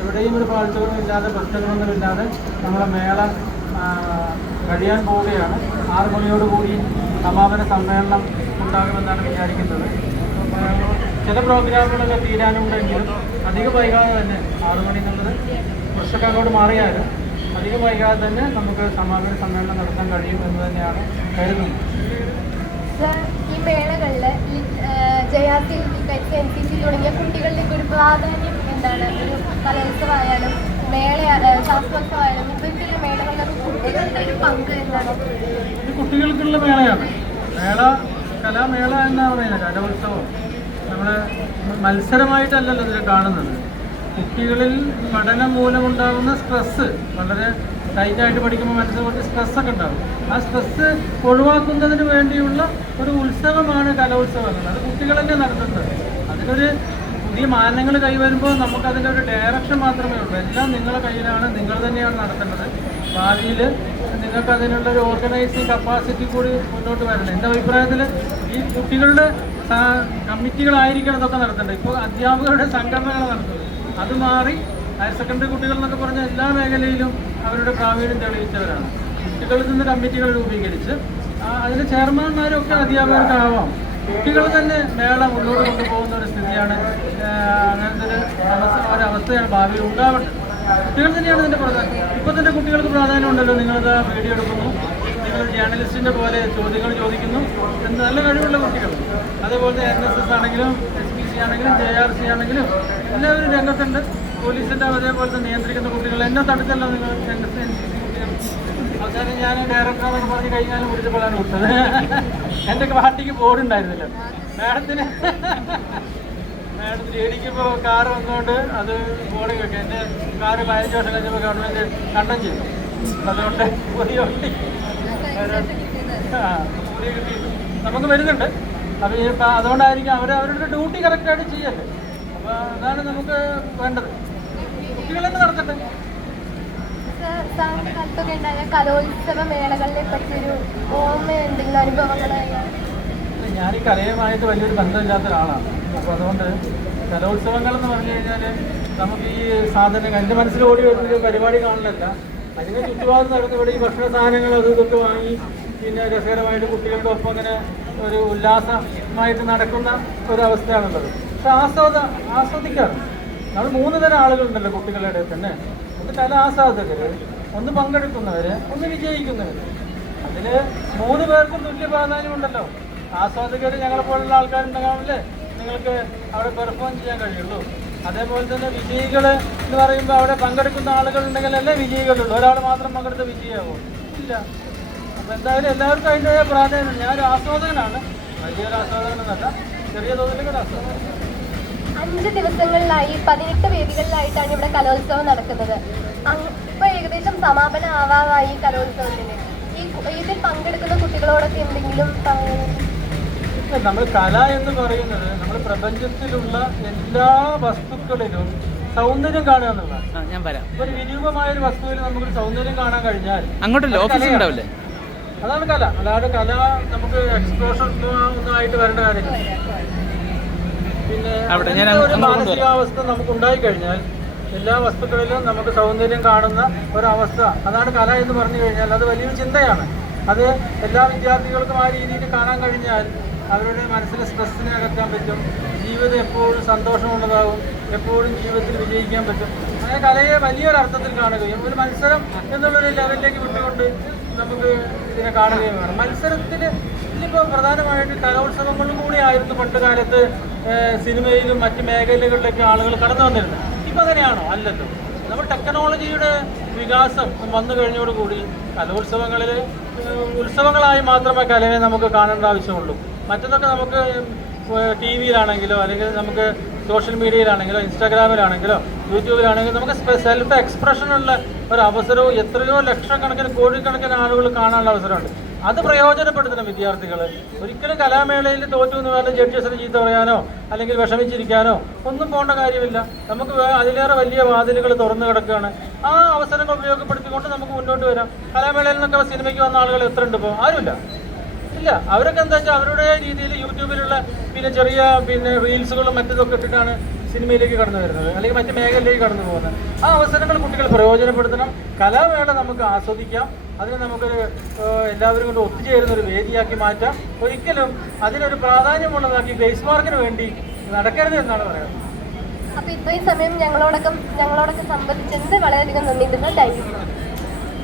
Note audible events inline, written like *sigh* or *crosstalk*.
എവിടെയും ഒരു ഫാൾട്ടുകളും ഇല്ലാതെ പ്രശ്നങ്ങളൊന്നും ഇല്ലാതെ നമ്മളെ മേള കഴിയാൻ പോവുകയാണ്. ആറ് മണിയോടുകൂടി സമാപന സമ്മേളനം ഉണ്ടാകുമെന്നാണ് വിചാരിക്കുന്നത്. ചില പ്രോഗ്രാമുകളൊക്കെ തീരാനുണ്ടെങ്കിലും അധികം വൈകാതെ തന്നെ ആറു മണി എന്നുള്ളത് കുറച്ചൊക്കെ അങ്ങോട്ട് മാറിയാലും അധികം വൈകാതെ തന്നെ നമുക്ക് സമാപന സമ്മേളനം നടത്താൻ കഴിയും എന്ന് തന്നെയാണ് കരുതുന്നത്. ഈ മേളകളിൽ ഈ ജയാത്തി പെറ്റ്സ് എൻ സി സി തുടങ്ങിയ കുട്ടികളിലേക്ക് ഒരു പ്രാധാന്യം എന്താണ് ഒരു കലോത്സവമായാലും മേള ശാസ്ത്രോത്സവമായാലും ഇതൊക്കെയുള്ള മേളകളിലൊക്കെ കുട്ടികളുടെ ഒരു പങ്ക് എന്താണ്? കുട്ടികൾക്കുള്ള മേളയാണ്. മേള കലാമേള എന്നാണ് പറയുന്നത്? കലോത്സവം. നമ്മൾ മത്സരമായിട്ടല്ലല്ലോ ഇതിൽ കാണുന്നത്. കുട്ടികളിൽ പഠനം മൂലമുണ്ടാകുന്ന സ്ട്രെസ്സ് വളരെ ടൈറ്റായിട്ട് പഠിക്കുമ്പോൾ മനസ്സിൽ കുറച്ച് സ്ട്രെസ്സൊക്കെ ഉണ്ടാകും. ആ സ്ട്രെസ്സ് ഒഴിവാക്കുന്നതിന് വേണ്ടിയുള്ള ഒരു ഉത്സവമാണ് കലോത്സവങ്ങൾ അത് കുട്ടികളെന്നെ നടത്തുന്നത്. അതിനൊരു പുതിയ മാനങ്ങൾ കൈവരുമ്പോൾ നമുക്കതിന്റെ ഒരു ഡയറക്ഷൻ മാത്രമേ ഉള്ളൂ. എല്ലാം നിങ്ങളുടെ കയ്യിലാണ്. നിങ്ങൾ തന്നെയാണ് നടത്തേണ്ടത്. ഭാവിയിൽ നിങ്ങൾക്ക് അതിനുള്ള ഒരു ഓർഗനൈസിങ് കപ്പാസിറ്റി കൂടി മുന്നോട്ട് വരണം. എന്റെ അഭിപ്രായത്തിൽ ഈ കുട്ടികളുടെ കമ്മിറ്റികളായിരിക്കണം ഇതൊക്കെ നടത്തേണ്ടത്. ഇപ്പോൾ അധ്യാപകരുടെ സംഘടനകൾ നടത്തുന്നത്. അത് മാറി ഹയർ സെക്കൻഡറി കുട്ടികൾ എന്നൊക്കെ പറഞ്ഞ എല്ലാ മേഖലയിലും അവരുടെ പ്രാവീണ്യം തെളിയിച്ചവരാണ്. കുട്ടികളിൽ നിന്ന് കമ്മിറ്റികൾ രൂപീകരിച്ച് അതിന് ചെയർമാൻമാരൊക്കെ അധ്യാപകർക്കാവാം. കുട്ടികൾ തന്നെ മേള മുന്നോട്ട് കൊണ്ടുപോകുന്ന ഒരു സ്ഥിതിയാണ്. അങ്ങനത്തെ ഒരു അവസ്ഥ ഒരവസ്ഥയാണ് ഭാവിയിൽ ഉണ്ടാവട്ടെ. കുട്ടികൾ തന്നെയാണ് ഇതിന്റെ പ്രധാനം ഇപ്പോൾ തന്നെ കുട്ടികൾക്ക് പ്രാധാന്യം ഉണ്ടല്ലോ. നിങ്ങളത് വീഡിയോ എടുക്കുന്നു. നിങ്ങൾ ജേർണലിസ്റ്റിന്റെ പോലെ ചോദ്യങ്ങൾ ചോദിക്കുന്നു. എന്ന് നല്ല കഴിവുള്ള കുട്ടികൾ. അതേപോലെ എൻ എസ് എസ് ആണെങ്കിലും എസ് പി സി ആണെങ്കിലും ജെ ആർ സി ആണെങ്കിലും എല്ലാവരും രംഗത്തുണ്ട്. പോലീസിന്റെ അതേപോലെ തന്നെ നിയന്ത്രിക്കുന്ന കുട്ടികൾ. എന്നെ തടുത്തല്ലോ നിങ്ങൾ N S N C C കുട്ടികൾ. അവസാനം ഞാൻ ഡയറക്ടറാണെന്ന് പറഞ്ഞ് കഴിഞ്ഞാലും വിളിച്ചപ്പോഴാണ് വിട്ടത്. *laughs* എന്റെ പാർട്ടിക്ക് ബോർഡ് ഉണ്ടായിരുന്നില്ല മാഡത്തിന് മാഡത്തിന് എനിക്കിപ്പോൾ കാർ വന്നുകൊണ്ട് അത് ബോർഡ് വെക്കാം എന്റെ കാറ് പതിനഞ്ച് വർഷം കഴിഞ്ഞപ്പോൾ ഗവൺമെന്റ് കണ്ടം ചെയ്തു. അതുകൊണ്ട് പുതിയ പുതിയ കിട്ടി. നമുക്ക് വരുന്നുണ്ട്. അപ്പോൾ ഇപ്പം അതുകൊണ്ടായിരിക്കും അവർ അവരുടെ ഡ്യൂട്ടി കറക്റ്റായിട്ട് ചെയ്യല്ലേ. അപ്പോൾ അതാണ് നമുക്ക് വേണ്ടത്. കുട്ടികളെന്ന് നടത്തട്ടെ. കലോത്സവ ഞാൻ ഈ കലയുമായിട്ട് വലിയൊരു ബന്ധമില്ലാത്ത ഒരാളാണ്. അപ്പോൾ അതുകൊണ്ട് കലോത്സവങ്ങൾ എന്ന് പറഞ്ഞു കഴിഞ്ഞാൽ നമുക്ക് ഈ സാധനങ്ങൾ എന്റെ മനസ്സിൽ ഓടി വരുന്നൊരു പരിപാടി കാണലല്ല അതിന് ചുറ്റുപാടും നടന്ന് ഇവിടെ ഈ ഭക്ഷണ സാധനങ്ങൾ അത് ഇതൊക്കെ വാങ്ങി പിന്നെ രസകരമായിട്ട് കുട്ടികളുടെ ഒപ്പം അങ്ങനെ ഒരു ഉല്ലാസമായിട്ട് നടക്കുന്ന ഒരവസ്ഥയാണുള്ളത് പക്ഷെ ആസ്വാദ ആസ്വദിക്കാറ് നമ്മൾ മൂന്ന് തരം ആളുകളുണ്ടല്ലോ കുട്ടികളുടെ തന്നെ. കല ആസ്വാദകർ ഒന്ന് പങ്കെടുക്കുന്നവർ ഒന്ന് വിജയിക്കുന്നവർ അതിൽ മൂന്ന് പേർക്കും തുല്യ പ്രാധാന്യം ഉണ്ടല്ലോ. ആസ്വാദകർ ഞങ്ങളെ പോലുള്ള ആൾക്കാരുണ്ടാകാമല്ലേ? നിങ്ങൾക്ക് അവിടെ പെർഫോം ചെയ്യാൻ കഴിയുള്ളൂ. അതേപോലെ തന്നെ വിജയികൾ എന്ന് പറയുമ്പോൾ അവിടെ പങ്കെടുക്കുന്ന ആളുകളുണ്ടെങ്കിലല്ലേ വിജയികളുള്ളൂ. ഒരാൾ മാത്രം പങ്കെടുത്ത വിജയിയാവോ? ഇല്ല. അപ്പൊ എന്തായാലും എല്ലാവർക്കും അതിന്റെതായ പ്രാധാന്യം ഞാനൊരു ആസ്വാദകനാണ്. വലിയൊരു ആസ്വാദകനെന്നല്ല. ചെറിയ തോതിലൊക്കെ ഒരു ആസ്വാദകൻ അഞ്ച് ദിവസങ്ങളിലായി പതിനെട്ട് വേദികളിലായിട്ടാണ് ഇവിടെ കലോത്സവം നടക്കുന്നത്. ഇപ്പൊ ഏകദേശം സമാപന ആവാറായി ഈ കലോത്സവത്തിന് ഈ ഇതിൽ പങ്കെടുക്കുന്ന കുട്ടികളോടൊക്കെ എന്തെങ്കിലും നമ്മൾ കല എന്ന് പറയുന്നത് നമ്മൾ പ്രപഞ്ചത്തിലുള്ള എല്ലാ വസ്തുക്കളിലും സൗന്ദര്യം കാണുക എന്നുള്ളതാണ്. ഞാൻ പറയാം ഒരു വിരൂപമായ ഒരു വസ്തുവിൽ നമുക്ക് സൗന്ദര്യം കാണാൻ കഴിഞ്ഞാൽ അങ്ങോട്ടല്ലേ? ഓഫീസ് ഉണ്ടാവില്ലേ? അതാണ് കല. അല്ലാതെ കല നമുക്ക് എക്സ്പ്ലോഷൻ ഒന്നും ആയിട്ട് വരേണ്ട കാര്യമില്ല. അവിടെ ഞാൻ. മാനസികാവസ്ഥ നമുക്ക് ഉണ്ടായി കഴിഞ്ഞാൽ എല്ലാ വസ്തുക്കളിലും നമുക്ക് സൗന്ദര്യം കാണുന്ന ഒരവസ്ഥ. അതാണ് കല എന്ന് പറഞ്ഞു കഴിഞ്ഞാൽ അത് വലിയൊരു ചിന്തയാണ്. അത് എല്ലാ വിദ്യാർത്ഥികൾക്കും ആ രീതിയിൽ കാണാൻ കഴിഞ്ഞാൽ അവരുടെ മനസ്സിലെ സ്ട്രെസ്സിനെ അകറ്റാൻ പറ്റും. ജീവിതം എപ്പോഴും സന്തോഷമുള്ളതാകും. എപ്പോഴും ജീവിതത്തിൽ വിജയിക്കാൻ പറ്റും. അങ്ങനെ കലയെ വലിയൊരു അർത്ഥത്തിൽ കാണുകയും ഒരു മത്സരം എന്നുള്ളൊരു ലെവലിലേക്ക് വിട്ടുകൊണ്ട് നമുക്ക് ഇതിനെ കാണുകയും വേണം. മത്സരത്തിൽ ഇതിലിപ്പോൾ പ്രധാനമായിട്ട് കലോത്സവങ്ങളും കൂടി ആയിരുന്നു പണ്ട് കാലത്ത്. സിനിമയിലും മറ്റ് മേഖലകളിലൊക്കെ ആളുകൾ കടന്നു വന്നിരുന്നത് ഇപ്പം അങ്ങനെയാണോ? അല്ലല്ലോ. നമ്മൾ ടെക്നോളജിയുടെ വികാസം വന്നു കഴിഞ്ഞോടുകൂടി കലോത്സവങ്ങളിൽ ഉത്സവങ്ങളായി മാത്രമേ കലയെ നമുക്ക് കാണേണ്ട ആവശ്യമുള്ളൂ. മറ്റതൊക്കെ നമുക്ക് ടി വിയിലാണെങ്കിലോ അല്ലെങ്കിൽ നമുക്ക് സോഷ്യൽ മീഡിയയിലാണെങ്കിലോ ഇൻസ്റ്റാഗ്രാമിലാണെങ്കിലോ യൂട്യൂബിലാണെങ്കിലോ നമുക്ക് സെൽഫ് എക്സ്പ്രഷനുള്ള ഒരു അവസരവും എത്രയോ ലക്ഷക്കണക്കിന് കോടിക്കണക്കിന് ആളുകൾ കാണാനുള്ള അവസരമുണ്ട്. അത് പ്രയോജനപ്പെടുത്തണം വിദ്യാർത്ഥികൾ ഒരിക്കലും കലാമേളയിൽ തോറ്റു എന്ന് പറഞ്ഞാൽ ജഡ്ജസിന് ചീത്ത പറയാനോ അല്ലെങ്കിൽ വിഷമിച്ചിരിക്കാനോ ഒന്നും പോകേണ്ട കാര്യമില്ല. നമുക്ക് അതിലേറെ വലിയ വാതിലുകൾ തുറന്നു കിടക്കുകയാണ്. ആ അവസരങ്ങൾ ഉപയോഗപ്പെടുത്തിക്കൊണ്ട് നമുക്ക് മുന്നോട്ട് വരാം. കലാമേളയിൽ നിന്നൊക്കെ സിനിമയ്ക്ക് വന്ന ആളുകൾ എത്ര ഉണ്ട് ഇപ്പോൾ ആരുമില്ല. ഇല്ല. അവരൊക്കെ എന്താ വെച്ചാൽ അവരുടെ രീതിയിൽ യൂട്യൂബിലുള്ള പിന്നെ ചെറിയ പിന്നെ റീൽസുകളും മറ്റതൊക്കെ ഇട്ടിട്ടാണ് സിനിമയിലേക്ക് കടന്നു വരുന്നത് അല്ലെങ്കിൽ മറ്റ് മേഖലയിലേക്ക് കടന്നു പോകുന്നത്. ആ അവസരങ്ങൾ കുട്ടികൾ പ്രയോജനപ്പെടുത്തണം. കലാമേള നമുക്ക് ആസ്വദിക്കാം. അതിനെ നമുക്ക് എല്ലാവരും കൊണ്ട് ഒത്തുചേരുന്ന ഒരു വേദിയാക്കി മാറ്റാം. ഒരിക്കലും അതിനൊരു പ്രാധാന്യമുള്ളതാക്കി ബേസ് മാർക്കിന് വേണ്ടി നടക്കരുത് എന്നാണ് പറയുന്നത്. അപ്പൊ ഇത്രയും സമയം ഞങ്ങളോടൊക്കെ ഞങ്ങളോടൊക്കെ സംബന്ധിച്ചത് വളരെയധികം നന്ദി. Thank you.